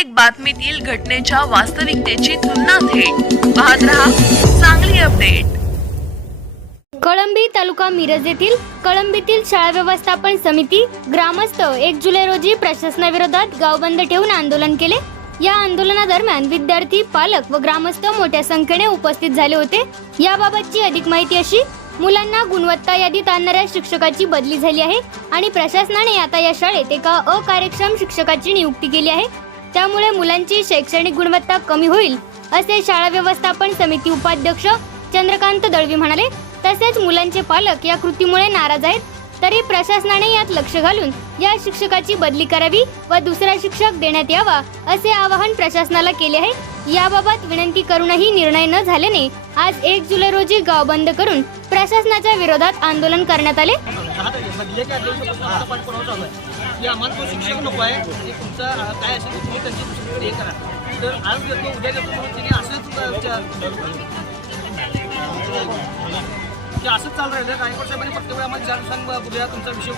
प्रत्येक बातमीतील घटनेच्या वास्तविकतेची तुलना थेट. पाहत रहा चांगली अपडेट. कळंबी तालुका मिरज येथील कळंबीतील शाळा व्यवस्थापन समिती ग्रामस्थ एक जुलै रोजी प्रशासनाविरोधात गाव बंद ठेवून आंदोलन केले. या आंदोलनादरम्यान विद्यार्थी पालक व ग्रामस्थ मोठ्या संख्येने उपस्थित झाले होते. याबाबतची अधिक माहिती अशी मुलांना गुणवत्ता यादीत आणणाऱ्या शिक्षकाची बदली झाली आहे आणि प्रशासनाने आता या शाळेत एका अकार्यक्षम शिक्षकाची नियुक्ती केली आहे. त्यामुळे मुलांची शैक्षणिक गुणवत्ता कमी होईल असे शाळा व्यवस्थापन समिती उपाध्यक्ष चंद्रकांत दळवी म्हणाले. तसेच मुलांचे पालक या कृतीमुळे नाराज आहेत तरी प्रशासनाने यात लक्ष घालून या शिक्षकाची बदली करावी व दुसरा शिक्षक देण्यात यावा असे आवाहन प्रशासनाला केले आहे. याबाबत विनंती करूनही निर्णय न झाल्याने आज एक जुलै रोजी गाव बंद करून प्रशासनाच्या विरोधात आंदोलन करण्यात आले. की आम्हाला तो शिक्षक नको आहे आणि तुमचा काय असेल तुम्ही त्यांची हे करा. तर आज घेतो उद्या घेतो म्हणून तिने असंच विचार- ते असंच चालू राहिलं गायकवाड साहेबांनी प्रत्येक वेळी आम्हाला चार सांग बघूया तुमचा विषय.